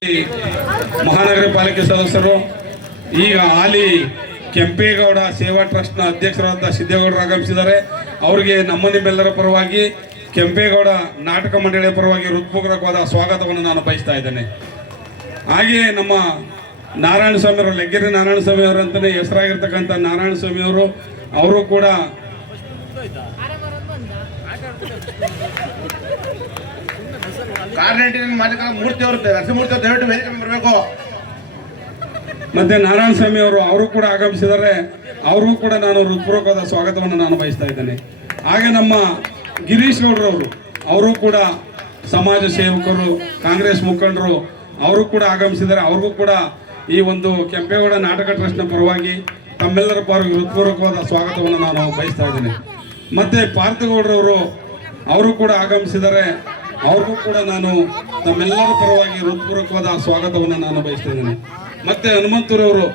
ಮಹಾನಗರ ಪಾಲಿಕೆ ಸದಸ್ಯರು ಈಗ ಹಾಲಿ ಕೆಂಪೇಗೌಡ ಸೇವಾ ಟ್ರಸ್ಟ್ನ ಅಧ್ಯಕ್ಷರಾದ ಸಿದ್ದೇಗೌಡರು ಆಗಮಿಸಿದ್ದಾರೆ. ಅವರಿಗೆ ನಿಮ್ಮೆಲ್ಲರ ಪರವಾಗಿ ಕೆಂಪೇಗೌಡ ನಾಟಕ ಮಂಡಳಿಯ ಪರವಾಗಿ ಹೃತ್ಪೂರ್ವಕವಾದ ಸ್ವಾಗತವನ್ನು ನಾನು ಬಯಸ್ತಾ ಇದ್ದೇನೆ. ಹಾಗೆಯೇ ನಮ್ಮ ನಾರಾಯಣ ಸ್ವಾಮಿ ಅವರು, ಲೆಗ್ಗೆರೆ ನಾರಾಯಣ ಸ್ವಾಮಿ ಅವರು ಅಂತಲೇ ಹೆಸರಾಗಿರ್ತಕ್ಕಂಥ ನಾರಾಯಣ ಸ್ವಾಮಿ ಅವರು ಕೂಡ ಮತ್ತೆ ನಾರಾಯಣ ಸ್ವಾಮಿ ಅವರು ಕೂಡ ಆಗಮಿಸಿದ್ದಾರೆ. ಅವ್ರಿಗೂ ಕೂಡ ನಾನು ಹೃತ್ಪೂರ್ವಕವಾದ ಸ್ವಾಗತವನ್ನು ನಾನು ಬಯಸ್ತಾ ಇದ್ದೇನೆ. ಹಾಗೆ ನಮ್ಮ ಗಿರೀಶ್ ಗೌಡ್ರವರು, ಅವರು ಕೂಡ ಸಮಾಜ ಸೇವಕರು, ಕಾಂಗ್ರೆಸ್ ಮುಖಂಡರು, ಅವರು ಕೂಡ ಆಗಮಿಸಿದ್ದಾರೆ. ಅವ್ರಿಗೂ ಕೂಡ ಈ ಒಂದು ಕೆಂಪೇಗೌಡ ನಾಟಕ ಟ್ರಸ್ಟ್ನ ಪರವಾಗಿ ತಮ್ಮೆಲ್ಲರ ಪರವಾಗಿ ಹೃತ್ಪೂರ್ವಕವಾದ ಸ್ವಾಗತವನ್ನು ನಾನು ಬಯಸ್ತಾ ಇದ್ದೇನೆ. ಮತ್ತೆ ಪಾರ್ಥಗೌಡ್ರವರು, ಅವರು ಕೂಡ ಆಗಮಿಸಿದ್ದಾರೆ. ಅವ್ರಿಗೂ ಕೂಡ ನಾನು ತಮ್ಮೆಲ್ಲರ ಪರವಾಗಿ ಹೃತ್ಪೂರ್ವಕವಾದ ಸ್ವಾಗತವನ್ನು ನಾನು ಬಯಸ್ತಾ ಇದ್ದೇನೆ. ಮತ್ತೆ ಹನುಮಂತರವರು,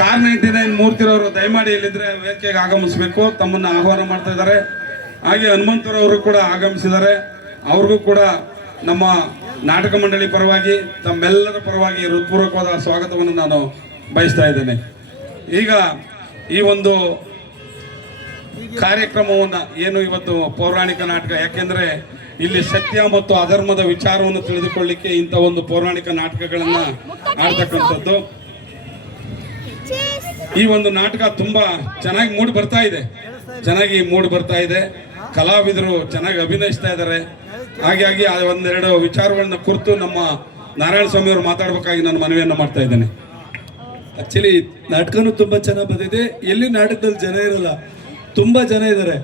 ಕಾರ್ 99 ಮೂರ್ತಿರವರು ದಯಮಾಡಿ ಇಲ್ಲಿದ್ರೆ ವೇದಿಕೆಗೆ ಆಗಮಿಸಬೇಕು, ತಮ್ಮನ್ನು ಆಹ್ವಾನ ಮಾಡ್ತಾ ಇದ್ದಾರೆ. ಹಾಗೆ ಹನುಮಂತರವರು ಕೂಡ ಆಗಮಿಸಿದ್ದಾರೆ. ಅವ್ರಿಗೂ ಕೂಡ ನಮ್ಮ ನಾಟಕ ಮಂಡಳಿ ಪರವಾಗಿ ತಮ್ಮೆಲ್ಲರ ಪರವಾಗಿ ಹೃತ್ಪೂರ್ವಕವಾದ ಸ್ವಾಗತವನ್ನು ನಾನು ಬಯಸ್ತಾ ಇದ್ದೇನೆ. ಈಗ ಈ ಒಂದು ಕಾರ್ಯಕ್ರಮವನ್ನು ಏನು ಇವತ್ತು ಪೌರಾಣಿಕ ನಾಟಕ, ಯಾಕೆಂದ್ರೆ ಇಲ್ಲಿ ಸತ್ಯ ಮತ್ತು ಅಧರ್ಮದ ವಿಚಾರವನ್ನು ತಿಳಿದುಕೊಳ್ಳಿಕ್ಕೆ ಇಂಥ ಒಂದು ಪೌರಾಣಿಕ ನಾಟಕಗಳನ್ನು ಆಡ್ತಕ್ಕಂಥದ್ದು. ಈ ಒಂದು ನಾಟಕ ತುಂಬಾ ಚೆನ್ನಾಗಿ ಮೂಡಿ ಬರ್ತಾ ಇದೆ. ಕಲಾವಿದರು ಚೆನ್ನಾಗಿ ಅಭಿನಯಿಸ್ತಾ ಇದ್ದಾರೆ. ಹಾಗಾಗಿ ಒಂದೆರಡು ವಿಚಾರಗಳನ್ನ ಕುರಿತು ನಮ್ಮ ನಾರಾಯಣ ಸ್ವಾಮಿ ಅವರು ಮಾತಾಡಬೇಕಾಗಿ ನಾನು ಮನವಿಯನ್ನು ಮಾಡ್ತಾ ಇದ್ದೇನೆ. ಆಕ್ಚುಲಿ ನಾಟಕನೂ ತುಂಬಾ ಚೆನ್ನಾಗಿ ಬಂದಿದೆ. ಎಲ್ಲಿ ನಾಟಕದಲ್ಲಿ ಜನ ಇರಲ್ಲ, ತುಂಬಾ ಜನ ಇದ್ದಾರೆ.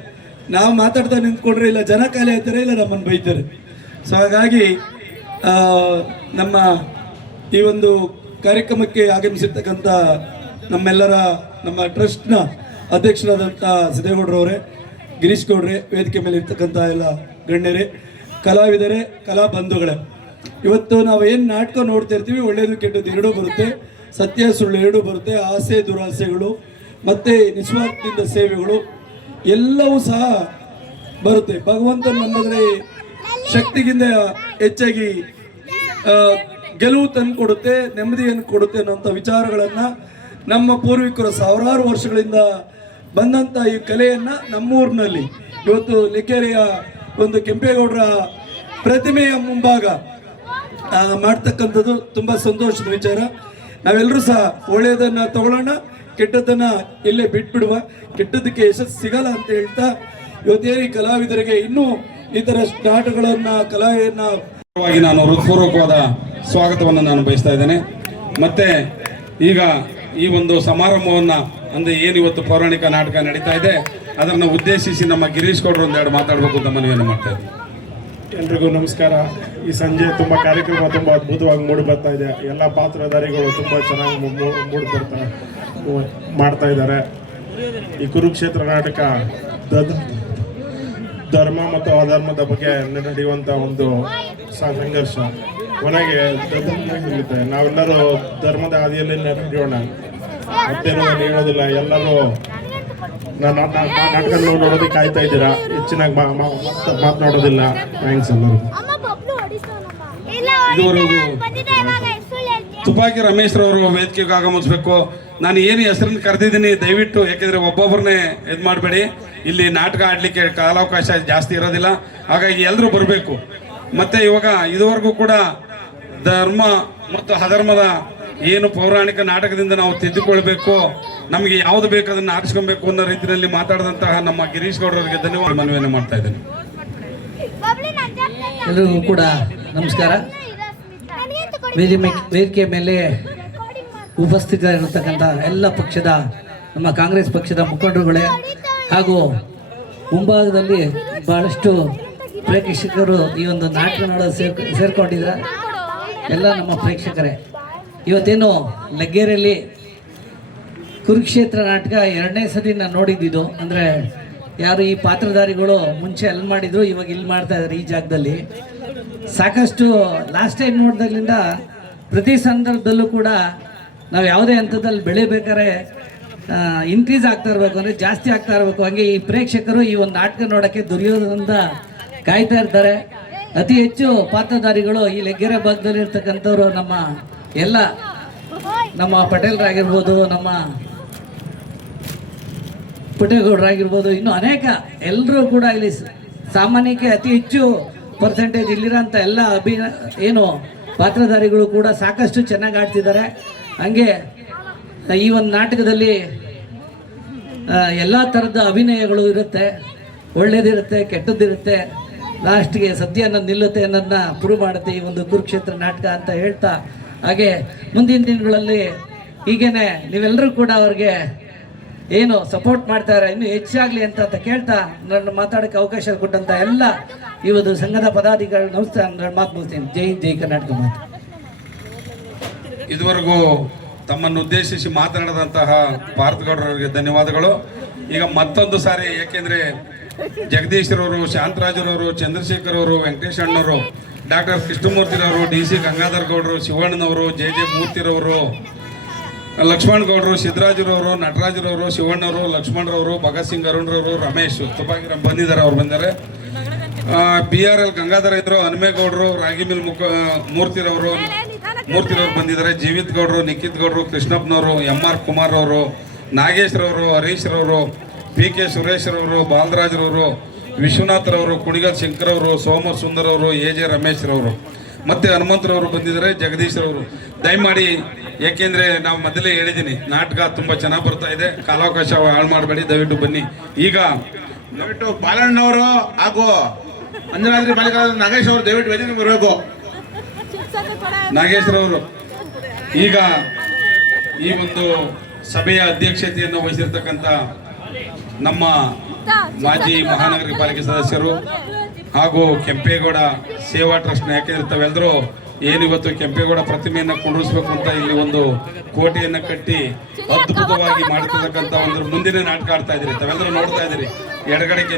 ನಾವು ಮಾತಾಡ್ತಾ ನಿಂತ್ಕೊಂಡ್ರೆ ಇಲ್ಲ ಜನ ಖಾಲಿ ಆಗ್ತಾರೆ, ಇಲ್ಲ ನಮ್ಮನ್ನು ಬೈತಾರೆ. ಸೊ ಹಾಗಾಗಿ ನಮ್ಮ ಈ ಒಂದು ಕಾರ್ಯಕ್ರಮಕ್ಕೆ ಆಗಮಿಸಿರ್ತಕ್ಕಂಥ ನಮ್ಮ ಟ್ರಸ್ಟ್ನ ಅಧ್ಯಕ್ಷರಾದಂಥ ಸಿದ್ದೇಗೌಡರವರೇ, ಗಿರೀಶ್ ಗೌಡ್ರೆ, ವೇದಿಕೆ ಮೇಲೆ ಇರ್ತಕ್ಕಂಥ ಎಲ್ಲ ಗಣ್ಯರೇ, ಕಲಾವಿದರೇ, ಕಲಾ ಬಂಧುಗಳೇ, ಇವತ್ತು ನಾವು ಏನು ನಾಟಕ ನೋಡ್ತಾ ಇರ್ತೀವಿ, ಒಳ್ಳೆಯದು ಕೆಟ್ಟದ್ದು ಎರಡೂ ಬರುತ್ತೆ, ಸತ್ಯ ಸುಳ್ಳು ಎರಡೂ ಬರುತ್ತೆ, ಆಸೆ ದುರಾಸೆಗಳು ಮತ್ತು ನಿಸ್ವಾರ್ಥದಿಂದ ಸೇವೆಗಳು ಎಲ್ಲವೂ ಸಹ ಬರುತ್ತೆ. ಭಗವಂತನ ನಂಬಿದ್ರೆ ಶಕ್ತಿಗಿಂತ ಹೆಚ್ಚಾಗಿ ಗೆಲುವು ತಂದು ಕೊಡುತ್ತೆ, ನೆಮ್ಮದಿಯನ್ನು ಕೊಡುತ್ತೆ ಅನ್ನೋಂಥ ವಿಚಾರಗಳನ್ನು ನಮ್ಮ ಪೂರ್ವಿಕರು ಸಾವಿರಾರು ವರ್ಷಗಳಿಂದ ಬಂದಂಥ ಈ ಕಲೆಯನ್ನು ನಮ್ಮೂರಿನಲ್ಲಿ ಇವತ್ತು ಲೆಗ್ಗೆರೆಯ ಒಂದು ಕೆಂಪೇಗೌಡರ ಪ್ರತಿಮೆಯ ಮುಂಭಾಗ ಮಾಡ್ತಕ್ಕಂಥದ್ದು ತುಂಬ ಸಂತೋಷದ ವಿಚಾರ. ನಾವೆಲ್ಲರೂ ಸಹ ಒಳ್ಳೆಯದನ್ನು ತಗೊಳ್ಳೋಣ, ಕೆಟ್ಟದ್ದನ್ನು ಇಲ್ಲೇ ಬಿಟ್ಬಿಡುವ, ಕೆಟ್ಟದಕ್ಕೆ ಯಶಸ್ಸು ಸಿಗಲ್ಲ ಅಂತ ಹೇಳ್ತಾ ಇವತ್ತೇನು ಕಲಾವಿದರಿಗೆ ಇನ್ನೂ ಈ ಥರ ನಾಟಕಗಳನ್ನು ಕಲೆಯನ್ನು ನಾನು ಹೃತ್ಪೂರ್ವಕವಾದ ಸ್ವಾಗತವನ್ನು ನಾನು ಬಯಸ್ತಾ ಇದ್ದೇನೆ. ಮತ್ತೆ ಈಗ ಈ ಒಂದು ಸಮಾರಂಭವನ್ನು ಅಂದರೆ ಏನು ಇವತ್ತು ಪೌರಾಣಿಕ ನಾಟಕ ನಡೀತಾ ಇದೆ ಅದನ್ನು ಉದ್ದೇಶಿಸಿ ನಮ್ಮ ಗಿರೀಶ್ ಗೌಡರು ಒಂದೆರಡು ಮಾತಾಡಬೇಕು ಅಂತ ಮನವಿಯನ್ನು ಮಾಡ್ತಾ ಇದ್ದೀನಿ. ಎಲ್ರಿಗೂ ನಮಸ್ಕಾರ. ಈ ಸಂಜೆ ತುಂಬ ಕಾರ್ಯಕ್ರಮ ತುಂಬ ಅದ್ಭುತವಾಗಿ ಮೂಡಿ ಬರ್ತಾ ಇದೆ. ಎಲ್ಲ ಪಾತ್ರಧಾರಿಗಳು ತುಂಬ ಚೆನ್ನಾಗಿ ಮಾಡ್ತಾ ಇದ್ದಾರೆ. ಈ ಕುರುಕ್ಷೇತ್ರ ನಾಟಕ ಧರ್ಮ ಮತ್ತು ಅಧರ್ಮದ ಬಗ್ಗೆ ನಡೆಯುವಂಥ ಒಂದು ಸಂಘರ್ಷ ಕೊನೆಗೆ ನಿಲ್ಲುತ್ತೆ. ನಾವೆಲ್ಲರೂ ಧರ್ಮದ ಹಾದಿಯಲ್ಲಿ ನಡೆಯೋಣ, ಮತ್ತೇನು ಹೇಳೋದಿಲ್ಲ. ಎಲ್ಲರೂ ನಾಟಕ ನೋಡೋದಕ್ಕೆ ಕಾಯ್ತಾ ಇದ್ದೀರಾ, ಹೆಚ್ಚಿನಾಗಿ ಮಾತನಾಡೋದಿಲ್ಲ. ಥ್ಯಾಂಕ್ಸ್ ಎಲ್ಲರೂ. ಇದುವರೆಗೂ ತುಪಾಕಿ ರಮೇಶ್ ರವರು ವೇದಿಕೆಗೆ ಆಗಮಿಸಬೇಕು. ನಾನು ಏನು ಹೆಸರನ್ನು ಕರೆದಿದ್ದೀನಿ ದಯವಿಟ್ಟು, ಯಾಕೆಂದರೆ ಒಬ್ಬೊಬ್ಬರನ್ನೇ ಇದು ಮಾಡಬೇಡಿ. ಇಲ್ಲಿ ನಾಟಕ ಆಡಲಿಕ್ಕೆ ಕಾಲಾವಕಾಶ ಜಾಸ್ತಿ ಇರೋದಿಲ್ಲ, ಹಾಗಾಗಿ ಎಲ್ಲರೂ ಬರಬೇಕು. ಮತ್ತು ಇವಾಗ ಇದುವರೆಗೂ ಕೂಡ ಧರ್ಮ ಮತ್ತು ಅಧರ್ಮದ ಏನು ಪೌರಾಣಿಕ ನಾಟಕದಿಂದ ನಾವು ತಿದ್ದುಕೊಳ್ಬೇಕು, ನಮಗೆ ಯಾವುದು ಬೇಕು ಅದನ್ನು ಆರಿಸ್ಕೊಬೇಕು ಅನ್ನೋ ರೀತಿಯಲ್ಲಿ ಮಾತಾಡಿದಂತಹ ನಮ್ಮ ಗಿರೀಶ್ ಗೌಡರಿಗೆ ಧನ್ಯವಾದ ಮನವಿಯನ್ನು ಮಾಡ್ತಾ ಇದ್ದೇನೆ. ಎಲ್ಲರಿಗೂ ಕೂಡ ನಮಸ್ಕಾರ. ವೇದಿಕೆ ಮೇಲೆ ಉಪಸ್ಥಿತರಿರತಕ್ಕಂಥ ಎಲ್ಲ ಪಕ್ಷದ, ನಮ್ಮ ಕಾಂಗ್ರೆಸ್ ಪಕ್ಷದ ಮುಖಂಡರುಗಳೇ ಹಾಗೂ ಮುಂಭಾಗದಲ್ಲಿ ಬಹಳಷ್ಟು ಪ್ರೇಕ್ಷಕರು ಈ ಒಂದು ನಾಟಕ ನೋಡೋದು ಸೇರ್ಕೊಂಡಿದ್ದಾರೆ. ಎಲ್ಲ ನಮ್ಮ ಪ್ರೇಕ್ಷಕರೇ, ಇವತ್ತೇನು ಲೆಗ್ಗೆರೆಯಲ್ಲಿ ಕುರುಕ್ಷೇತ್ರ ನಾಟಕ 2ನೇ ಸತಿ ನಾನು ನೋಡಿದ್ದು. ಅಂದರೆ ಯಾರು ಈ ಪಾತ್ರಧಾರಿಗಳು ಮುಂಚೆ ಅಲ್ಲಿ ಮಾಡಿದ್ರು, ಇವಾಗ ಇಲ್ಲಿ ಮಾಡ್ತಾ ಇದ್ದಾರೆ ಈ ಜಾಗದಲ್ಲಿ. ಸಾಕಷ್ಟು ಲಾಸ್ಟ್ ಟೈಮ್ ನೋಡಿದಾಗಲಿಂದ ಪ್ರತಿ ಸಂದರ್ಭದಲ್ಲೂ ಕೂಡ ನಾವು ಯಾವುದೇ ಹಂತದಲ್ಲಿ ಬೆಳಿಬೇಕಾದ್ರೆ ಇನ್ಕ್ರೀಸ್ ಆಗ್ತಾ ಇರಬೇಕು, ಅಂದರೆ ಜಾಸ್ತಿ ಆಗ್ತಾ ಇರಬೇಕು. ಹಾಗೆ ಈ ಪ್ರೇಕ್ಷಕರು ಈ ಒಂದು ನಾಟಕ ನೋಡೋಕ್ಕೆ ದುರ್ಯೋಧನದಿಂದ ಕಾಯ್ತಾ ಇರ್ತಾರೆ. ಅತಿ ಹೆಚ್ಚು ಪಾತ್ರಧಾರಿಗಳು ಈ ಲೆಗ್ಗೆರೆ ಭಾಗದಲ್ಲಿ ಇರ್ತಕ್ಕಂಥವ್ರು ನಮ್ಮ ಪಟೇಲ್ರಾಗಿರ್ಬೋದು, ನಮ್ಮ ಪುಟ್ಟೇಗೌಡರಾಗಿರ್ಬೋದು, ಇನ್ನು ಅನೇಕ ಎಲ್ಲರೂ ಕೂಡ ಇಲ್ಲಿ ಸಾಮಾನ್ಯಕ್ಕೆ ಅತಿ ಹೆಚ್ಚು ಪರ್ಸೆಂಟೇಜ್ ಇಲ್ಲಿರೋಂಥ ಎಲ್ಲ ಪಾತ್ರಧಾರಿಗಳು ಕೂಡ ಸಾಕಷ್ಟು ಚೆನ್ನಾಗಿ ಆಡ್ತಿದ್ದಾರೆ. ಹಂಗೆ ಈ ಒಂದು ನಾಟಕದಲ್ಲಿ ಎಲ್ಲ ಥರದ ಅಭಿನಯಗಳು ಇರುತ್ತೆ, ಒಳ್ಳೇದಿರುತ್ತೆ, ಕೆಟ್ಟದ್ದಿರುತ್ತೆ, ಲಾಸ್ಟ್ಗೆ ಸತ್ಯ ಅನ್ನೋದು ನಿಲ್ಲುತ್ತೆ ಅನ್ನೋದನ್ನ ಪ್ರೂವ್ ಮಾಡುತ್ತೆ ಈ ಒಂದು ಕುರುಕ್ಷೇತ್ರ ನಾಟಕ ಅಂತ ಹೇಳ್ತಾ, ಹಾಗೆ ಮುಂದಿನ ದಿನಗಳಲ್ಲಿ ಹೀಗೇನೆ ನೀವೆಲ್ಲರೂ ಕೂಡ ಅವ್ರಿಗೆ ಸಪೋರ್ಟ್ ಮಾಡ್ತಾರೆ, ಇನ್ನೂ ಹೆಚ್ಚಾಗಲಿ ಅಂತ ಕೇಳ್ತಾ ನನ್ನ ಮಾತಾಡೋಕ್ಕೆ ಅವಕಾಶ ಕೊಟ್ಟಂತ ಎಲ್ಲ ಈ ಒಂದು ಸಂಘದ ಪದಾಧಿಕಾರಿಗಳು ನಮಸ್ಕಾರ, ನನ್ನ ಮಾತು ಮುಗಿಸ್ತೀನಿ. ಜೈ ಹಿಂದ್, ಜೈ ಕರ್ನಾಟಕ ಮಾತು. ಇದುವರೆಗೂ ತಮ್ಮನ್ನು ಉದ್ದೇಶಿಸಿ ಮಾತನಾಡಿದಂತಹ ಭಾರತಗೌಡರವರಿಗೆ ಧನ್ಯವಾದಗಳು. ಈಗ ಮತ್ತೊಂದು ಸಾರಿ, ಯಾಕೆಂದರೆ ಜಗದೀಶ್ರವರು, ಶಾಂತರಾಜರವರು, ಚಂದ್ರಶೇಖರ್ ಅವರು, ವೆಂಕಟೇಶ್ ಅಣ್ಣವರು, ಡಾಕ್ಟರ್ ಕೃಷ್ಣಮೂರ್ತಿರವರು, DC ಗಂಗಾಧರ್ ಗೌಡರು, ಶಿವಣ್ಣನವರು, JJ ಮೂರ್ತಿರವರು, ಲಕ್ಷ್ಮಣ್ ಗೌಡರು, ಸಿದ್ದರಾಜರವರು, ನಟರಾಜರವರು, ಶಿವಣ್ಣವರು, ಲಕ್ಷ್ಮಣರವರು, ಭಗತ್ ಸಿಂಗ್ ಅರುಣ್ರವರು, ರಮೇಶ್ ತುಪಾಗಿರ ಬಂದಿದ್ದಾರೆ. ಅವ್ರು ಬಂದಿದ್ದಾರೆ. BRL ಗಂಗಾಧರ ಇದ್ರು, ಹನುಮೇಗೌಡರು, ರಾಗಿಮಿಲ್ ಮೂರ್ತಿರವರು ಬಂದಿದ್ದಾರೆ. ಜೀವಿತ್ ಗೌಡರು, ನಿಖಿತ್ ಗೌಡರು, ಕೃಷ್ಣಪ್ಪನವರು, MR ಕುಮಾರ್ ಅವರು, ನಾಗೇಶ್ರವರು, ಹರೀಶ್ರವರು, PK ಸುರೇಶ್ರವರು, ಬಾಲರಾಜ್ರವರು, ವಿಶ್ವನಾಥ್ರವರು, ಕುಣಿಗಲ್ ಶಂಕರವರು, ಸೋಮರ್ ಸುಂದರ್ ಅವರು, AJ ರಮೇಶ್ರವರು, ಮತ್ತು ಹನುಮಂತರವರು ಬಂದಿದ್ದಾರೆ. ಜಗದೀಶ್ರವರು ದಯಮಾಡಿ, ಏಕೆಂದರೆ ನಾವು ಮೊದಲೇ ಹೇಳಿದ್ದೀನಿ, ನಾಟಕ ತುಂಬ ಚೆನ್ನಾಗಿ ಬರ್ತಾ ಇದೆ, ಕಾಲಾವಕಾಶ ಹಾಳು ಮಾಡಬೇಡಿ, ದಯವಿಟ್ಟು ಬನ್ನಿ. ಈಗ ದಯವಿಟ್ಟು ಬಾಲಣ್ಣವರು ಹಾಗೂ ಅಂಜನಾದ್ರಿ ಬಾಲಿಕಾ ನಾಗೇಶ್ ಅವರು ದಯವಿಟ್ಟು ವೇದಿಕೆ ಬರಬೇಕು. ನಾಗೇಶ್ರವರು ಈಗ ಈ ಒಂದು ಸಭೆಯ ಅಧ್ಯಕ್ಷತೆಯನ್ನು ವಹಿಸಿರ್ತಕ್ಕಂಥ ನಮ್ಮ ಮಾಜಿ ಮಹಾನಗರ ಪಾಲಿಕೆ ಸದಸ್ಯರು ಹಾಗೂ ಕೆಂಪೇಗೌಡ ಸೇವಾ ಟ್ರಸ್ಟ್, ಯಾಕೆಂದ್ರೆ ತಾವೆಲ್ಲರೂ ಏನಿವತ್ತು ಕೆಂಪೇಗೌಡ ಪ್ರತಿಮೆಯನ್ನು ಕುಂಡ್ರಿಸ್ಬೇಕು ಅಂತ ಇಲ್ಲಿ ಒಂದು ಕೋಟೆಯನ್ನು ಕಟ್ಟಿ ಅದ್ಭುತವಾಗಿ ಮಾಡ್ತಿರ್ತಕ್ಕಂಥ ಒಂದು ಮುಂದಿನ ನಾಟಕ ಆಡ್ತಾ ಇದ್ದೀರಿ. ತಾವೆಲ್ಲರೂ ನೋಡ್ತಾ ಇದ್ದೀರಿ,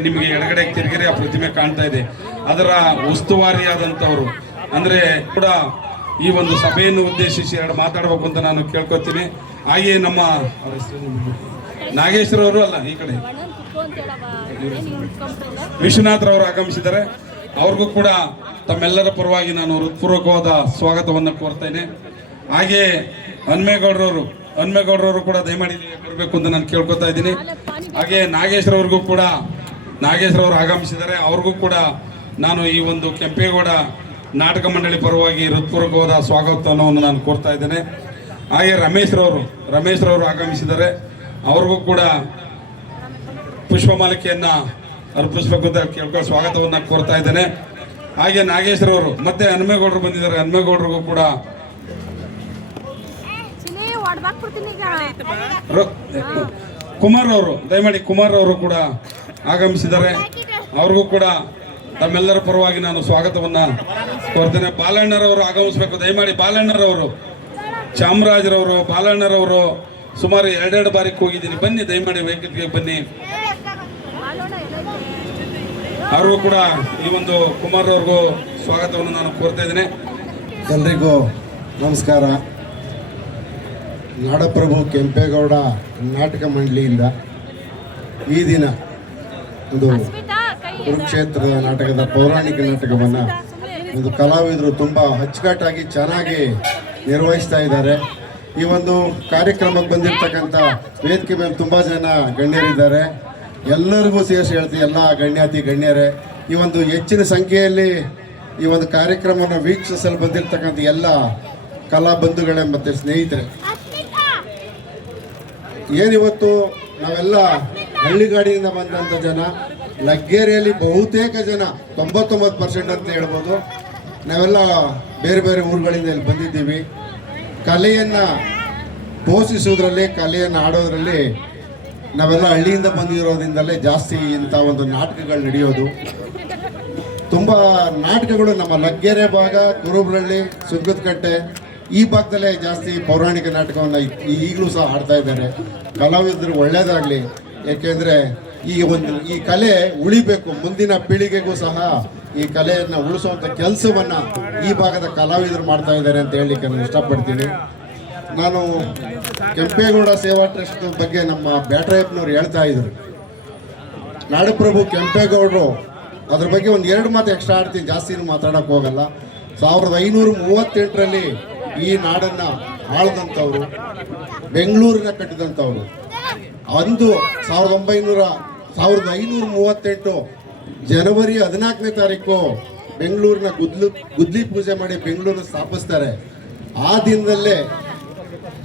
ನಿಮಗೆ ಎಡಗಡೆಗೆ ತಿರುಗಿರಿ ಆ ಪ್ರತಿಮೆ ಕಾಣ್ತಾ ಇದೆ. ಅದರ ಉಸ್ತುವಾರಿಯಾದಂಥವ್ರು ಅಂದರೆ ಕೂಡ ಈ ಒಂದು ಸಭೆಯನ್ನು ಉದ್ದೇಶಿಸಿ ಎರಡು ಮಾತಾಡಬೇಕು ಅಂತ ನಾನು ಕೇಳ್ಕೊತೀನಿ. ಹಾಗೆಯೇ ನಮ್ಮ ನಾಗೇಶ್ವರವರು ಅಲ್ಲ, ಈ ಕಡೆ ವಿಶ್ವನಾಥ್ರವರು ಆಗಮಿಸಿದ್ದಾರೆ. ಅವ್ರಿಗೂ ಕೂಡ ತಮ್ಮೆಲ್ಲರ ಪರವಾಗಿ ನಾನು ಹೃತ್ಪೂರ್ವಕವಾದ ಸ್ವಾಗತವನ್ನು ಕೋರ್ತೇನೆ. ಹಾಗೆ ಹನುಮೇಗೌಡರವರು ಕೂಡ ದಯಮಾಡಿ ಬರಬೇಕು ಅಂತ ನಾನು ಕೇಳ್ಕೊತಾ ಇದ್ದೀನಿ. ಹಾಗೆ ನಾಗೇಶ್ವರವರು ಆಗಮಿಸಿದ್ದಾರೆ. ಅವ್ರಿಗೂ ಕೂಡ ನಾನು ಈ ಒಂದು ಕೆಂಪೇಗೌಡ ನಾಟಕ ಮಂಡಳಿ ಪರವಾಗಿ ಹೃತ್ಪೂರ್ವಕವಾದ ಸ್ವಾಗತವನ್ನು ನಾನು ಕೋರ್ತಾ ಇದ್ದೇನೆ. ಹಾಗೆ ರಮೇಶ್ರವರು ಆಗಮಿಸಿದ್ದಾರೆ. ಅವ್ರಿಗೂ ಕೂಡ ಪುಷ್ಪಮಾಲಿಕೆಯನ್ನು ಅರ್ಪಿಸಬೇಕು ಅಂತ ಕೇಳ್ಕೊ ಸ್ವಾಗತವನ್ನು ಕೋರ್ತಾ ಇದ್ದೇನೆ. ಹಾಗೆ ನಾಗೇಶ್ವರವರು ಮತ್ತೆ ಹನುಮೇಗೌಡರು ಬಂದಿದ್ದಾರೆ. ಹನುಮೇಗೌಡರಿಗೂ ಕೂಡ ಕುಮಾರ್ ಅವರು ಕೂಡ ಆಗಮಿಸಿದ್ದಾರೆ. ಅವ್ರಿಗೂ ಕೂಡ ತಮ್ಮೆಲ್ಲರ ಪರವಾಗಿ ನಾನು ಸ್ವಾಗತವನ್ನು ಕೋರ್ತೇನೆ. ಬಾಲಣ್ಣರವರು ಆಗಮಿಸಬೇಕು ದಯಮಾಡಿ. ಚಾಮರಾಜರವರು, ಬಾಲಣ್ಣರವರು ಸುಮಾರು 2 ಬಾರಿ ಹೋಗಿದ್ದೀನಿ, ಬನ್ನಿ ದಯಮಾಡಿ ವೇದಿಕೆಗೆ ಬನ್ನಿ. ಅವ್ರಿಗೂ ಕೂಡ ಈ ಒಂದು ಕುಮಾರ್ ಅವ್ರಿಗೂ ಸ್ವಾಗತವನ್ನು ನಾನು ಕೋರ್ತಾ ಇದ್ದೇನೆ. ಎಲ್ರಿಗೂ ನಮಸ್ಕಾರ. ನಾಡಪ್ರಭು ಕೆಂಪೇಗೌಡ ನಾಟಕ ಮಂಡಳಿಯಿಂದ ಈ ದಿನ ಒಂದು ಕುರುಕ್ಷೇತ್ರದ ನಾಟಕದ ಪೌರಾಣಿಕ ನಾಟಕವನ್ನು ಒಂದು ಕಲಾವಿದರು ತುಂಬ ಅಚ್ಚುಕಟ್ಟಾಗಿ ಚೆನ್ನಾಗಿ ನಿರ್ವಹಿಸ್ತಾ ಇದ್ದಾರೆ. ಈ ಒಂದು ಕಾರ್ಯಕ್ರಮಕ್ಕೆ ಬಂದಿರತಕ್ಕಂಥ ವೇದಿಕೆ ಮೇಲೆ ತುಂಬ ಜನ ಗಣ್ಯರಿದ್ದಾರೆ. ಎಲ್ಲರಿಗೂ ಸೇರಿಸಿ ಹೇಳ್ತೀವಿ, ಎಲ್ಲ ಗಣ್ಯರೇ. ಈ ಒಂದು ಹೆಚ್ಚಿನ ಸಂಖ್ಯೆಯಲ್ಲಿ ಈ ಒಂದು ಕಾರ್ಯಕ್ರಮವನ್ನು ವೀಕ್ಷಿಸಲು ಬಂದಿರತಕ್ಕಂಥ ಎಲ್ಲ ಕಲಾ ಬಂಧುಗಳೇ ಮತ್ತು ಸ್ನೇಹಿತರೆ, ಏನಿವತ್ತು ನಾವೆಲ್ಲ ಹಳ್ಳಿಗಾಡಿನಿಂದ ಬಂದಂಥ ಜನ, ಲಗ್ಗೆರೆಯಲ್ಲಿ ಬಹುತೇಕ ಜನ 99% ಅಂತ ಹೇಳ್ಬೋದು, ನಾವೆಲ್ಲ ಬೇರೆ ಬೇರೆ ಊರುಗಳಿಂದ ಇಲ್ಲಿ ಬಂದಿದ್ದೀವಿ. ಕಲೆಯನ್ನು ಪೋಷಿಸೋದ್ರಲ್ಲಿ, ಕಲೆಯನ್ನು ಆಡೋದ್ರಲ್ಲಿ ನಾವೆಲ್ಲ ಹಳ್ಳಿಯಿಂದ ಬಂದಿರೋದ್ರಿಂದಲೇ ಜಾಸ್ತಿ ಇಂಥ ಒಂದು ನಾಟಕಗಳು ನಡೆಯೋದು. ತುಂಬ ನಾಟಕಗಳು ನಮ್ಮ ಲಗ್ಗೆರೆ ಭಾಗ, ಕುರುಬ್ರಳ್ಳಿ, ಸುಂಕದಕಟ್ಟೆ ಈ ಭಾಗದಲ್ಲೇ ಜಾಸ್ತಿ ಪೌರಾಣಿಕ ನಾಟಕವನ್ನು ಈಗಲೂ ಸಹ ಆಡ್ತಾ ಇದ್ದಾರೆ. ಕಲಾವಿದರು ಒಳ್ಳೆಯದಾಗಲಿ, ಏಕೆಂದರೆ ಈ ಕಲೆ ಉಳಿಬೇಕು, ಮುಂದಿನ ಪೀಳಿಗೆಗೂ ಸಹ ಈ ಕಲೆಯನ್ನು ಉಳಿಸುವಂಥ ಕೆಲಸವನ್ನು ಈ ಭಾಗದ ಕಲಾವಿದರು ಮಾಡ್ತಾ ಇದ್ದಾರೆ ಅಂತ ಹೇಳಲಿಕ್ಕೆ ನಾನು ಇಷ್ಟಪಡ್ತೀನಿ. ನಾನು ಕೆಂಪೇಗೌಡ ಸೇವಾ ಟ್ರಸ್ಟ್ ಬಗ್ಗೆ ನಮ್ಮ ಬ್ಯಾಟ್ರಾಯಪ್ಪನವ್ರು ಹೇಳ್ತಾ ಇದ್ರು. ನಾಡಪ್ರಭು ಕೆಂಪೇಗೌಡರು ಅದ್ರ ಬಗ್ಗೆ ಒಂದು 2 ಮಾತು ಎಕ್ಸ್ಟ್ರಾ ಆಡ್ತೀನಿ, ಜಾಸ್ತಿನೂ ಮಾತಾಡೋಕ್ಕೆ ಹೋಗಲ್ಲ. 1538ರಲ್ಲಿ ಈ ನಾಡನ್ನು ಆಳ್ದಂಥವ್ರು, ಬೆಂಗಳೂರಿನ ಕಟ್ಟಿದಂಥವ್ರು. ಅಂದು 1538 ಜನವರಿ 14ನೇ ತಾರೀಕು ಬೆಂಗಳೂರಿನ ಗುದ್ಲಿ ಪೂಜೆ ಮಾಡಿ ಬೆಂಗಳೂರನ್ನ ಸ್ಥಾಪಿಸ್ತಾರೆ. ಆ ದಿನದಲ್ಲೇ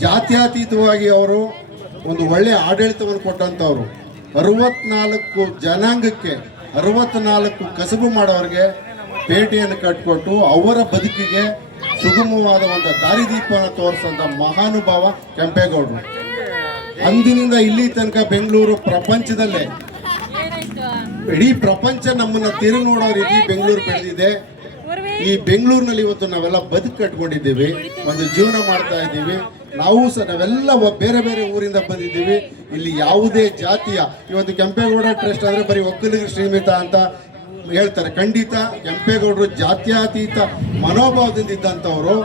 ಜಾತ್ಯತೀತವಾಗಿ ಅವರು ಒಂದು ಒಳ್ಳೆಯ ಆಡಳಿತವನ್ನು ಕೊಟ್ಟಂಥವ್ರು. 64 ಜನಾಂಗಕ್ಕೆ 64 ಕಸಬು ಮಾಡೋರಿಗೆ ಪೇಟೆಯನ್ನು ಕಟ್ಟಿಕೊಟ್ಟು ಅವರ ಬದುಕಿಗೆ ಸುಗಮವಾದ ಒಂದು ದಾರಿದೀಪವನ್ನು ತೋರಿಸಂತ ಮಹಾನುಭಾವ ಕೆಂಪೇಗೌಡರು. ಅಂದಿನಿಂದ ಇಲ್ಲಿ ತನಕ ಬೆಂಗಳೂರು ಪ್ರಪಂಚದಲ್ಲೇ, ಇಡೀ ಪ್ರಪಂಚ ನಮ್ಮನ್ನ ತಿರುಗಿ ನೋಡೋ ರೀತಿ ಬೆಂಗಳೂರು ಬೆಳೆದಿದೆ. ಈ ಬೆಂಗಳೂರಿನಲ್ಲಿ ಇವತ್ತು ನಾವೆಲ್ಲ ಬದುಕು ಕಟ್ಕೊಂಡಿದ್ದೀವಿ, ಒಂದು ಜೀವನ ಮಾಡ್ತಾ ಇದ್ದೀವಿ. ನಾವೆಲ್ಲ ಬೇರೆ ಬೇರೆ ಊರಿಂದ ಬಂದಿದ್ದೀವಿ. ಇಲ್ಲಿ ಯಾವುದೇ ಜಾತಿಯ, ಇವತ್ತು ಕೆಂಪೇಗೌಡ ಟ್ರಸ್ಟ್ ಅಂದ್ರೆ ಬರೀ ಒಕ್ಕಲಿಗರು ಶ್ರೀಮಿತ ಅಂತ ಹೇಳ್ತಾರೆ. ಖಂಡಿತ ಕೆಂಪೇಗೌಡರು ಜಾತ್ಯತೀತ ಮನೋಭಾವದಿಂದ ಇದ್ದಂಥವ್ರು.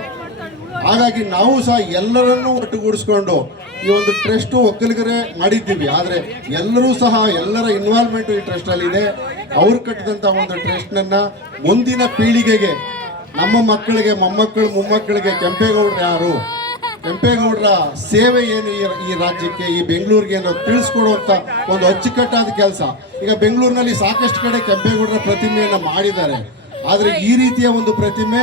ಹಾಗಾಗಿ ನಾವು ಸಹ ಎಲ್ಲರನ್ನೂ ಒಟ್ಟುಗೂಡಿಸ್ಕೊಂಡು ಈ ಒಂದು ಟ್ರಸ್ಟ್ ಒಕ್ಕಲಿಗರೇ ಮಾಡಿದ್ದೀವಿ. ಆದರೆ ಎಲ್ಲರೂ ಸಹ ಎಲ್ಲರ ಇನ್ವಾಲ್ವ್ಮೆಂಟ್ ಈ ಟ್ರಸ್ಟಲ್ಲಿ ಇದೆ. ಅವ್ರು ಕಟ್ಟಿದಂಥ ಒಂದು ಟ್ರಸ್ಟ್ನನ್ನು ಮುಂದಿನ ಪೀಳಿಗೆಗೆ, ನಮ್ಮ ಮಕ್ಕಳಿಗೆ, ಮೊಮ್ಮಕ್ಕಳು, ಮೊಮ್ಮಕ್ಕಳಿಗೆ ಕೆಂಪೇಗೌಡರು ಯಾರು, ಕೆಂಪೇಗೌಡರ ಸೇವೆ ಏನು ಈ ರಾಜ್ಯಕ್ಕೆ, ಈ ಬೆಂಗಳೂರಿಗೆ ಅನ್ನೋದು ತಿಳಿಸ್ಕೊಡುವಂಥ ಒಂದು ಅಚ್ಚುಕಟ್ಟಾದ ಕೆಲಸ. ಈಗ ಬೆಂಗಳೂರಿನಲ್ಲಿ ಸಾಕಷ್ಟು ಕಡೆ ಕೆಂಪೇಗೌಡರ ಪ್ರತಿಮೆಯನ್ನು ಮಾಡಿದ್ದಾರೆ. ಆದರೆ ಈ ರೀತಿಯ ಒಂದು ಪ್ರತಿಮೆ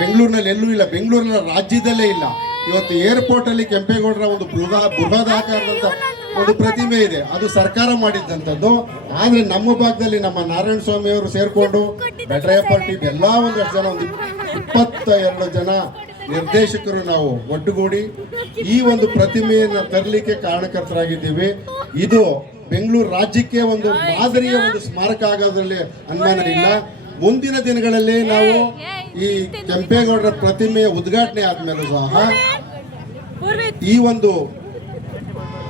ಬೆಂಗಳೂರಿನಲ್ಲಿ ಎಲ್ಲೂ ಇಲ್ಲ, ಬೆಂಗಳೂರಿನ ರಾಜ್ಯದಲ್ಲೇ ಇಲ್ಲ. ಇವತ್ತು ಏರ್ಪೋರ್ಟಲ್ಲಿ ಕೆಂಪೇಗೌಡರ ಒಂದು ಬೃಹದಾಕಾರದಂಥ ಒಂದು ಪ್ರತಿಮೆ ಇದೆ, ಅದು ಸರ್ಕಾರ ಮಾಡಿದ್ದಂಥದ್ದು. ಆದರೆ ನಮ್ಮ ಭಾಗದಲ್ಲಿ ನಮ್ಮ ನಾರಾಯಣ ಸ್ವಾಮಿ ಅವರು ಸೇರಿಕೊಂಡು ಬೆಟ್ರಯ್ಯಪ್ಪ ಟೀಮ್ ಎಲ್ಲ ಒಂದಷ್ಟು ಜನ, ಒಂದು 22 ಜನ ನಿರ್ದೇಶಕರು ನಾವು ಒಟ್ಟುಗೂಡಿ ಈ ಒಂದು ಪ್ರತಿಮೆಯನ್ನು ತರಲಿಕ್ಕೆ ಕಾರಣಕರ್ತರಾಗಿದ್ದೀವಿ. ಇದು ಬೆಂಗಳೂರು ರಾಜ್ಯಕ್ಕೆ ಒಂದು ಮಾದರಿಯ ಒಂದು ಸ್ಮಾರಕ ಆಗೋದ್ರಲ್ಲಿ ಅನುಮಾನ ಇಲ್ಲ. ಮುಂದಿನ ದಿನಗಳಲ್ಲಿ ನಾವು ಈ ಕೆಂಪೇಗೌಡರ ಪ್ರತಿಮೆಯ ಉದ್ಘಾಟನೆ ಆದ್ಮೇಲೂ ಸಹ ಈ ಒಂದು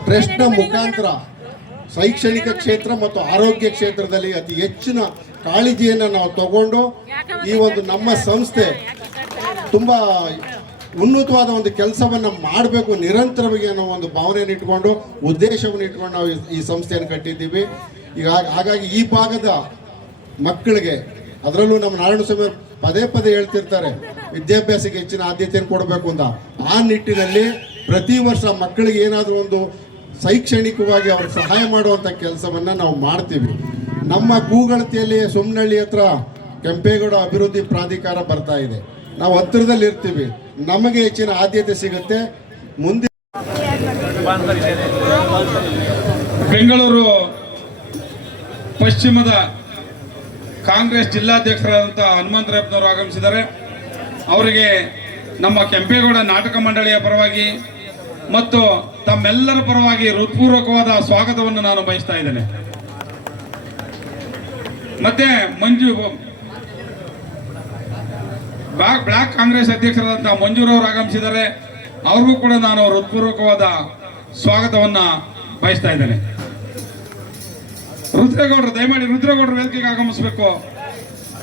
ಟ್ರಸ್ಟ್ನ ಮುಖಾಂತರ ಶೈಕ್ಷಣಿಕ ಕ್ಷೇತ್ರ ಮತ್ತು ಆರೋಗ್ಯ ಕ್ಷೇತ್ರದಲ್ಲಿ ಅತಿ ಹೆಚ್ಚಿನ ಕಾಳಜಿಯನ್ನು ನಾವು ತಗೊಂಡು ಈ ಒಂದು ನಮ್ಮ ಸಂಸ್ಥೆ ತುಂಬಾ ಉನ್ನತವಾದ ಒಂದು ಕೆಲಸವನ್ನು ಮಾಡಬೇಕು ನಿರಂತರವಾಗಿ ಅನ್ನೋ ಒಂದು ಭಾವನೆಯನ್ನು ಇಟ್ಕೊಂಡು, ಉದ್ದೇಶವನ್ನು ಇಟ್ಕೊಂಡು ನಾವು ಈ ಸಂಸ್ಥೆಯನ್ನು ಕಟ್ಟಿದ್ದೀವಿ. ಈಗ ಹಾಗಾಗಿ ಈ ಭಾಗದ ಮಕ್ಕಳಿಗೆ, ಅದರಲ್ಲೂ ನಮ್ಮ ನಾರಾಯಣಸ್ವಾಮಿ ಪದೇ ಪದೇ ಹೇಳ್ತಿರ್ತಾರೆ ವಿದ್ಯಾಭ್ಯಾಸಕ್ಕೆ ಹೆಚ್ಚಿನ ಆದ್ಯತೆಯನ್ನು ಕೊಡಬೇಕು ಅಂತ. ಆ ನಿಟ್ಟಿನಲ್ಲಿ ಪ್ರತಿ ವರ್ಷ ಮಕ್ಕಳಿಗೆ ಏನಾದರೂ ಒಂದು ಶೈಕ್ಷಣಿಕವಾಗಿ ಅವ್ರಿಗೆ ಸಹಾಯ ಮಾಡುವಂಥ ಕೆಲಸವನ್ನು ನಾವು ಮಾಡ್ತೀವಿ. ನಮ್ಮ ಕೂಗಳತಿಯಲ್ಲಿ ಸುಮ್ನಹಳ್ಳಿ ಹತ್ರ ಕೆಂಪೇಗೌಡ ಅಭಿವೃದ್ಧಿ ಪ್ರಾಧಿಕಾರ ಬರ್ತಾ ಇದೆ. ನಾವು ಹತ್ತಿರದಲ್ಲಿ ಇರ್ತೀವಿ, ನಮಗೆ ಹೆಚ್ಚಿನ ಆದ್ಯತೆ ಸಿಗುತ್ತೆ. ಮುಂದೆ ಬೆಂಗಳೂರು ಪಶ್ಚಿಮದ ಕಾಂಗ್ರೆಸ್ ಜಿಲ್ಲಾಧ್ಯಕ್ಷರಾದಂಥ ಹನುಮಂತರಾಯಪ್ಪನವರು ಆಗಮಿಸಿದ್ದಾರೆ. ಅವರಿಗೆ ನಮ್ಮ ಕೆಂಪೇಗೌಡ ನಾಟಕ ಮಂಡಳಿಯ ಪರವಾಗಿ ಮತ್ತು ತಮ್ಮೆಲ್ಲರ ಪರವಾಗಿ ಹೃತ್ಪೂರ್ವಕವಾದ ಸ್ವಾಗತವನ್ನು ನಾನು ಬಯಸ್ತಾ ಇದ್ದೇನೆ. ಮತ್ತೆ ಬ್ಲಾಕ್ ಕಾಂಗ್ರೆಸ್ ಅಧ್ಯಕ್ಷರಾದಂಥ ಮಂಜೂರವರು ಆಗಮಿಸಿದ್ದಾರೆ. ಅವ್ರಿಗೂ ಕೂಡ ನಾನು ಹೃತ್ಪೂರ್ವಕವಾದ ಸ್ವಾಗತವನ್ನ ಬಯಸ್ತಾ ಇದ್ದೇನೆ. ರುದ್ರೇಗೌಡರು, ದಯಮಾಡಿ ರುದ್ರೇಗೌಡರು ವೇದಿಕೆಗೆ ಆಗಮಿಸಬೇಕು,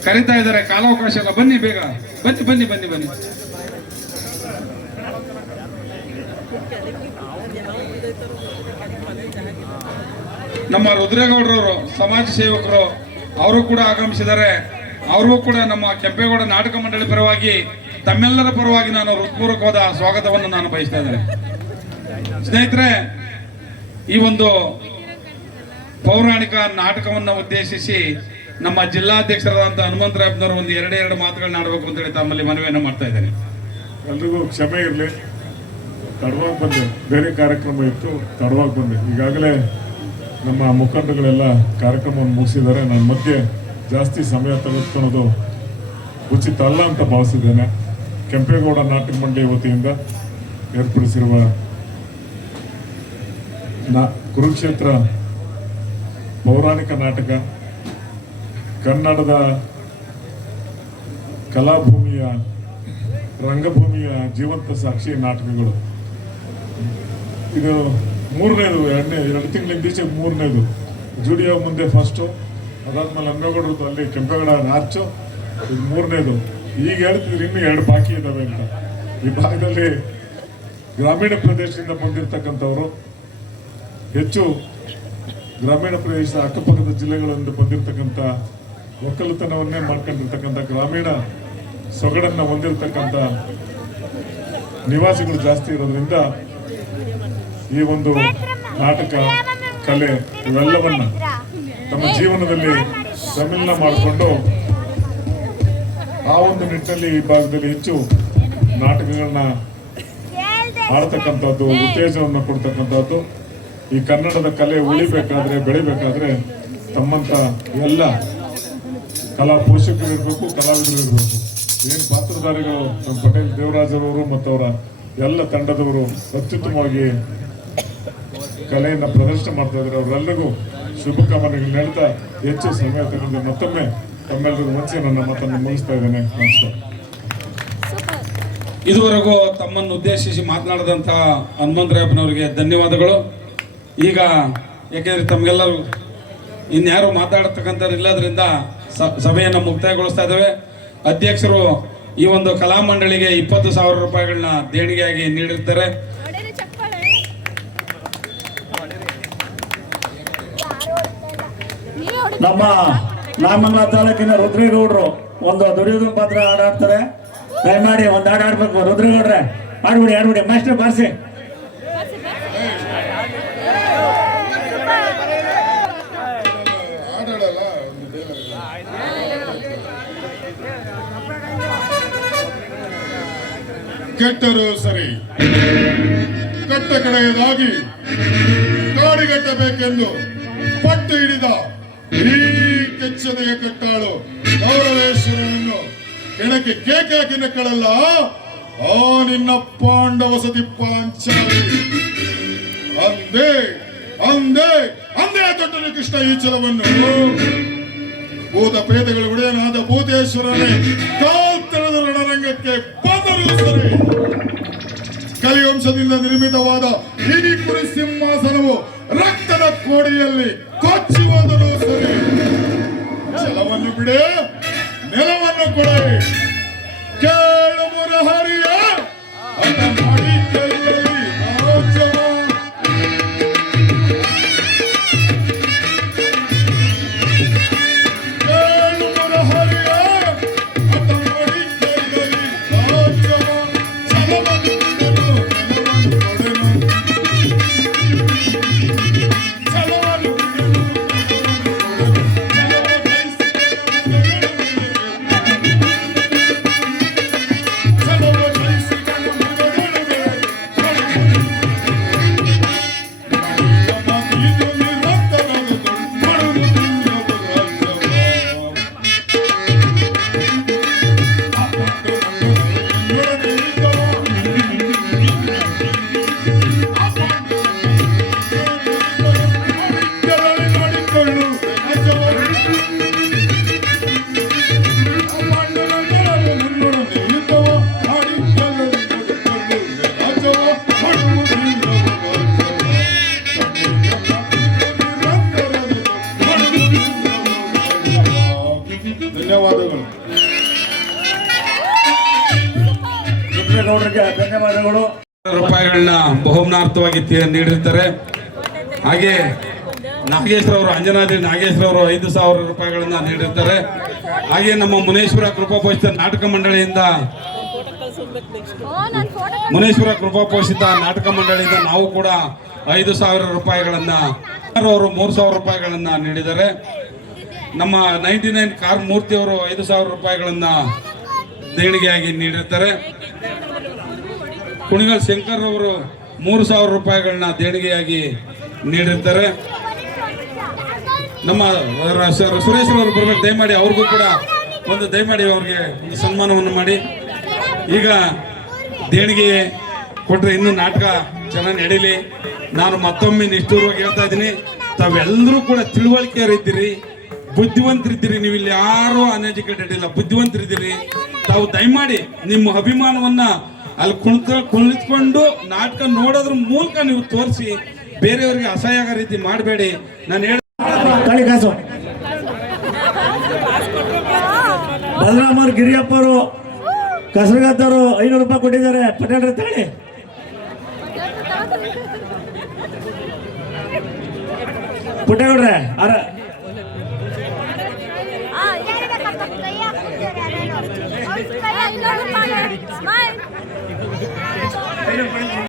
ಕರೀತಾ ಇದ್ದಾರೆ. ಕಾಲಾವಕಾಶ ಇಲ್ಲ, ಬನ್ನಿ, ಬೇಗ ಬನ್ನಿ ಬನ್ನಿ ಬನ್ನಿ ಬನ್ನಿ. ನಮ್ಮ ರುದ್ರೇಗೌಡರವರು ಸಮಾಜ ಸೇವಕರು, ಅವರು ಕೂಡ ಆಗಮಿಸಿದ್ದಾರೆ. ಅವ್ರಿಗೂ ಕೂಡ ನಮ್ಮ ಕೆಂಪೇಗೌಡ ನಾಟಕ ಮಂಡಳಿ ಪರವಾಗಿ, ತಮ್ಮೆಲ್ಲರ ಪರವಾಗಿ ನಾನು ಹೃತ್ಪೂರ್ವಕವಾದ ಸ್ವಾಗತವನ್ನು ನಾನು ಬಯಸ್ತಾ ಇದ್ದೇನೆ. ಸ್ನೇಹಿತರೆ, ಈ ಒಂದು ಪೌರಾಣಿಕ ನಾಟಕವನ್ನು ಉದ್ದೇಶಿಸಿ ನಮ್ಮ ಜಿಲ್ಲಾಧ್ಯಕ್ಷರಾದಂಥ ಹನುಮಂತರಾಯಪ್ಪನವರು ಒಂದು ಎರಡೆರಡು ಮಾತುಗಳನ್ನ ಆಡಬೇಕು ಅಂತ ಹೇಳಿ ತಮ್ಮಲ್ಲಿ ಮನವಿಯನ್ನು ಮಾಡ್ತಾ ಇದ್ದೇನೆ. ಎಲ್ರಿಗೂ ಕ್ಷಮೆ ಇರಲಿ, ತಡವಾಗಿ ಬಂದೆ, ಬೇರೆ ಕಾರ್ಯಕ್ರಮ ಇತ್ತು, ತಡವಾಗಿ ಬಂದೆ. ಈಗಾಗಲೇ ನಮ್ಮ ಮುಖಂಡಗಳೆಲ್ಲ ಕಾರ್ಯಕ್ರಮವನ್ನು ಮುಗಿಸಿದ್ದಾರೆ. ನನ್ನ ಮಧ್ಯೆ ಜಾಸ್ತಿ ಸಮಯ ತೆಗೆದುಕೊಳ್ಳೋದು ಉಚಿತ ಅಲ್ಲ ಅಂತ ಭಾವಿಸಿದ್ದೇನೆ. ಕೆಂಪೇಗೌಡ ನಾಟಕ ಮಂಡಳಿ ವತಿಯಿಂದ ಏರ್ಪಡಿಸಿರುವ ಕುರುಕ್ಷೇತ್ರ ಪೌರಾಣಿಕ ನಾಟಕ ಕನ್ನಡದ ಕಲಾಭೂಮಿಯ, ರಂಗಭೂಮಿಯ ಜೀವಂತ ಸಾಕ್ಷಿ ನಾಟಕಗಳು. ಇದು ಮೂರನೇದು, 2 ತಿಂಗಳಿಂದ ಈಚೆ ಮೂರನೇದು. ಜುಡಿಯೋ ಮುಂದೆ ಫಸ್ಟು, ಅದಾದ್ಮೇಲೆ ಅಮ್ಮೇಗೌಡರದ್ದು ಅಲ್ಲಿ ಕೆಂಪೇಗೌಡ ಆರ್ಚು, ಇದು ಮೂರನೇದು. ಈಗ ಹೇಳ್ತಿದ್ರು ಇನ್ನೂ 2 ಬಾಕಿ ಇದ್ದಾವೆ ಅಂತ. ಈ ಭಾಗದಲ್ಲಿ ಗ್ರಾಮೀಣ ಪ್ರದೇಶದಿಂದ ಬಂದಿರತಕ್ಕಂಥವ್ರು, ಹೆಚ್ಚು ಗ್ರಾಮೀಣ ಪ್ರದೇಶದ ಅಕ್ಕಪಕ್ಕದ ಜಿಲ್ಲೆಗಳಿಂದ ಬಂದಿರತಕ್ಕಂಥ ಒಕ್ಕಲುತನವನ್ನೇ ಮಾಡ್ಕೊಂಡಿರ್ತಕ್ಕಂಥ ಗ್ರಾಮೀಣ ಸೊಗಡನ್ನು ಹೊಂದಿರತಕ್ಕಂಥ ನಿವಾಸಿಗಳು ಜಾಸ್ತಿ ಇರೋದ್ರಿಂದ ಈ ಒಂದು ನಾಟಕ ಕಲೆ ಇವೆಲ್ಲವನ್ನ ತಮ್ಮ ಜೀವನದಲ್ಲಿ ಸಮ್ಮಿಲನ ಮಾಡಿಕೊಂಡು ಆ ಒಂದು ನಿಟ್ಟಿನಲ್ಲಿ ಈ ಭಾಗದಲ್ಲಿ ಹೆಚ್ಚು ನಾಟಕಗಳನ್ನ ಆಡ್ತಕ್ಕಂಥದ್ದು, ಉತ್ತೇಜನವನ್ನು ಕೊಡ್ತಕ್ಕಂಥದ್ದು. ಈ ಕನ್ನಡದ ಕಲೆ ಉಳಿಬೇಕಾದ್ರೆ, ಬೆಳಿಬೇಕಾದ್ರೆ ತಮ್ಮಂತ ಎಲ್ಲ ಕಲಾ ಪೋಷಕರು ಇರಬೇಕು, ಕಲಾವಿದರು ಇರಬೇಕು. ಏನು ಪಾತ್ರಧಾರಿಗಳು ನಮ್ಮ ಪಟೇಲ್ ದೇವರಾಜರವರು ಮತ್ತು ಅವರ ಎಲ್ಲ ತಂಡದವರು ಅತ್ಯುತ್ತಮವಾಗಿ ಕಲೆಯನ್ನು ಪ್ರದರ್ಶನ ಮಾಡ್ತಾ ಇದ್ದಾರೆ. ಅವರೆಲ್ಲರಿಗೂ ಶುಭಕಾಮನೆಗಳು ನೀಡ್ತಾ ಹೆಚ್ಚು ಸಮಯ ತಗೊಂಡು ಮತ್ತೊಮ್ಮೆ ತಮ್ಮೆಲ್ಲರಿಗೂ ಮುಂಚೆ ನನ್ನ ಮಾತನ್ನು ಮುಗಿಸ್ತಾ ಇದ್ದೇನೆ. ನಮಸ್ಕಾರ. ಇದುವರೆಗೂ ತಮ್ಮನ್ನು ಉದ್ದೇಶಿಸಿ ಮಾತನಾಡಿದಂತಹ ಹನುಮಂತರಾಯಪ್ಪನವರಿಗೆ ಧನ್ಯವಾದಗಳು. ಈಗ ಯಾಕೆಂದರೆ ತಮಗೆಲ್ಲರೂ ಇನ್ಯಾರು ಮಾತಾಡತಕ್ಕಂಥವ್ರು ಇಲ್ಲದ್ರಿಂದ ಸಭೆಯನ್ನು ಮುಕ್ತಾಯಗೊಳಿಸ್ತಾ ಇದ್ದೇವೆ. ಅಧ್ಯಕ್ಷರು ಈ ಒಂದು ಕಲಾ ಮಂಡಳಿಗೆ 20,000 ರೂಪಾಯಿಗಳನ್ನ ದೇಣಿಗೆಯಾಗಿ ನೀಡಿರ್ತಾರೆ. ನಮ್ಮ ನಾಮಂಗಲ ತಾಲೂಕಿನ ರುದ್ರೇಗೌಡರು ಒಂದು ದುಡಿಯೋದು ಪಾತ್ರ ಹಾಡಾಡ್ತಾರೆ. ದಯಮಾಡಿ ಒಂದು ಹಾಡು ಆಡ್ಬೇಕು. ರುದ್ರೇಗೌಡ್ರೆ ಆಡ್ಬಿಡಿ ಮಾಸ್ಟರ್ ಬಾರಿಸಿ. ಕೆಟ್ಟರು ಸರಿ, ಕಟ್ಟ ಕಡೆಯದಾಗಿ ಕಾಡಿಗಟ್ಟಬೇಕೆಂದು ಪಟ್ಟು ಹಿಡಿದ ಈ ಕೆಚ್ಚದೆಯ ಕಟ್ಟಾಳು ಗೌರವೇಶ್ವರನನ್ನು ಕೆಣಕ್ಕೆ ಕೇಕೆ ಹಾಕಿ ನಕ್ಕಳಲ್ಲ ಆ ನಿನ್ನ ಪಾಂಡವ ಸತಿ ಪಾಂಚಾಲಿ. ಅಂದೇ ಅಂದೇ ಅಂದೇ ತೊಟ್ಟನು ಕೃಷ್ಣ ಈ ಛಲವನ್ನು. ಭೂತ ಪ್ರೇತಗಳ ಒಡೆಯನಾದ ಭೂತೇಶ್ವರನೇ ಕಾಲ್ತನದ ರಣರಂಗಕ್ಕೆ ಬಂದರೂ ಸರಿ. ಕಲಿವಂಶದಿಂದ ನಿರ್ಮಿತವಾದ ಈ ಕುರಿ ಸಿಂಹಾಸನವು ರಕ್ತದ ಕೋಡಿಯಲ್ಲಿ ಕೊಚ್ಚಿ ಹೋದರೂ ಸರಿ. ಛಲವನ್ನು ಬಿಡೆ, ನೆಲವನ್ನು ಕೊಡೆ. ಕೇಳು ಮುರಹರಿಯ ಅಟ ಮಾಡಿ ಕೈಯಲ್ಲಿ ರಾಜ್ಯವ. ಕೇಳು ಮುರಹರಿಯ ಅಟ ಮಾಡಿ ಕೈಯಲ್ಲಿ ರಾಜ್ಯವ. ಛಲವನ್ನು ಬಿಡೆನು, ನೆಲವನ್ನು ಕೊಡೆನು. ಛಲವನ್ನು ಬಿಡೆನು, ಧನ್ಯವಾದಗಳು. ರುದ್ರೇಗೌಡರಿಗೆ ಧನ್ಯವಾದಗಳು. ರೂಪಾಯಿಗಳನ್ನ ಬಹುಮಾನಾರ್ಥವಾಗಿ ನೀಡಿರ್ತಾರೆ. ಹಾಗೆ ನಾಗೇಶ್ವರವರು, ಅಂಜನಾದ್ರಿ ನಾಗೇಶ್ವರವರು 5,000 ರೂಪಾಯಿಗಳನ್ನ ನೀಡಿರ್ತಾರೆ. ಹಾಗೆ ನಮ್ಮ ಮುನೇಶ್ವರ ಕೃಪಾಪೋಷಿತ ನಾಟಕ ಮಂಡಳಿಯಿಂದ ನಾವು ಕೂಡ 5,000 ರೂಪಾಯಿಗಳನ್ನ, ಅವರು 3,000 ರೂಪಾಯಿಗಳನ್ನ ನೀಡಿದ್ದಾರೆ. ನಮ್ಮ 99 ಕಾರ್ ಮೂರ್ತಿಯವರು 5,000 ರೂಪಾಯಿಗಳನ್ನ ದೇಣಿಗೆಯಾಗಿ ನೀಡಿರ್ತಾರೆ. ಕುಣಿಗಲ್ ಶಂಕರ್ ಅವರು 3,000 ರೂಪಾಯಿಗಳನ್ನ ದೇಣಿಗೆಯಾಗಿ ನೀಡಿರ್ತಾರೆ. ನಮ್ಮ ಸುರೇಶ್ ಅವರು ಬರ್ಬೇಕು, ದಯಮಾಡಿ ಅವ್ರಿಗೂ ಕೂಡ ದಯಮಾಡಿ ಅವ್ರಿಗೆ ಒಂದು ಸನ್ಮಾನವನ್ನು ಮಾಡಿ. ಈಗ ದೇಣಿಗೆ ಕೊಟ್ಟರೆ ಇನ್ನೂ ನಾಟಕ ಚೆನ್ನಾಗಿ ನಡೀಲಿ. ನಾನು ಮತ್ತೊಮ್ಮೆ ನಿಷ್ಠೂರವಾಗಿ ಹೇಳ್ತಾ ಇದ್ದೀನಿ, ತಾವೆಲ್ಲರೂ ಕೂಡ ತಿಳುವಳಿಕೆಯರಿದ್ದೀರಿ, ಬುದ್ಧಿವಂತರಿದ್ದೀರಿ. ನೀವು ಇಲ್ಲಿ ಯಾರೂ ಅನ್ಎಜುಕೇಟೆಡ್ ಇಲ್ಲ, ಬುದ್ಧಿವಂತರಿದ್ದೀರಿ. ತಾವು ದಯಮಾಡಿ ನಿಮ್ಮ ಅಭಿಮಾನವನ್ನ ಅಲ್ಲಿ ಕುಳಿತುಕೊಂಡು ನಾಟಕ ನೋಡೋದ್ರ ಮೂಲಕ ನೀವು ತೋರಿಸಿ, ಬೇರೆಯವರಿಗೆ ಅಸಹ್ಯ ಆಗೋ ರೀತಿ ಮಾಡಬೇಡಿ. ನಾನು ಕಾಳಿಕಾಸು ಬಲರಾಮರು ಗಿರಿಯಪ್ಪರು ಕಸರಗದ್ದವರು 500 ರೂಪಾಯಿ ಕೊಟ್ಟಿದ್ದಾರೆ. ಪಟೇಲ್ರ ತಾಳಿ. ಪುಟ್ಟೇಗೌಡ್ರೆ Smile.